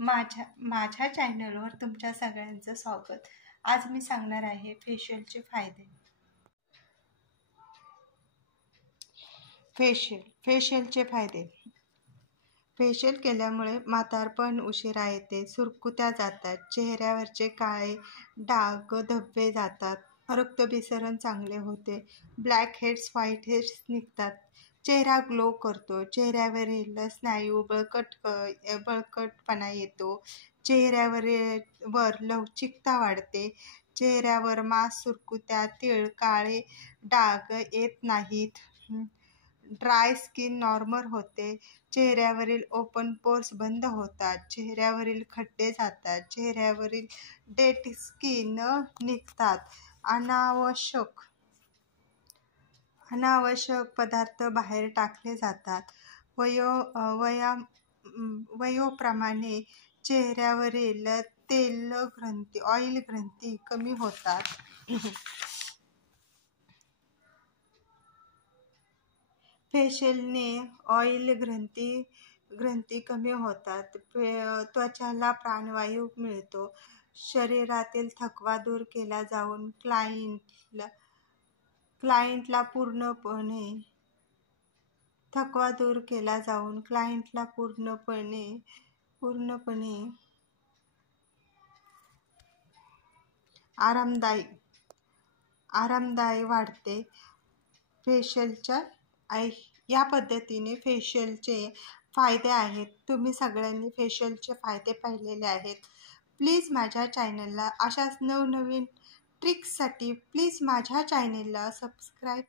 माझ्या चॅनलवर तुमच्या सगळ्यांचं स्वागत। आज मी सांगणार आहे फेशियलचे फायदे। फेशियलचे फायदे। फेशियल केल्यामुळे म्हातारपण उशिरा येते, सुरकुत्या जातात, चेहऱ्यावरचे काळे डाग धब्बे जातात, रक्तभिसरण चांगले होते, ब्लॅक हेड्स व्हाईट हेड्स निघतात, चेहरा ग्लो करतो, चेहऱ्यावरील स्नायू बळकटपणा येतो, चेहऱ्यावर लवचिकता वाढते, चेहऱ्यावर मास, सुरकुत्या, तीळ, काळे डाग येत नाहीत, ड्राय स्किन नॉर्मल होते, चेहऱ्यावरील ओपन पोर्स बंद होतात, चेहऱ्यावरील खड्डे जातात, चेहऱ्यावरील डेड स्किन निघतात, अनावश्यक पदार्थ बाहेर टाकले जातात, वयोप्रमाणे चेहऱ्यावरील ऑइल ग्रंथी कमी होतात, फेशियलने ऑइल ग्रंथी कमी होतात, त्वचाला प्राणवायू मिळतो, शरीरातील थकवा दूर केला जाऊन क्लायंटला पूर्णपणे आरामदायी वाटते। या पद्धतीने फेशियलचे फायदे आहेत। तुम्ही सगळ्यांनी फेशियलचे फायदे पाहिलेले आहेत। प्लीज माझ्या चॅनलला अशाच नवनवीन ट्रिक्ससाठी प्लीज माझ्या चॅनलला सबस्क्राईब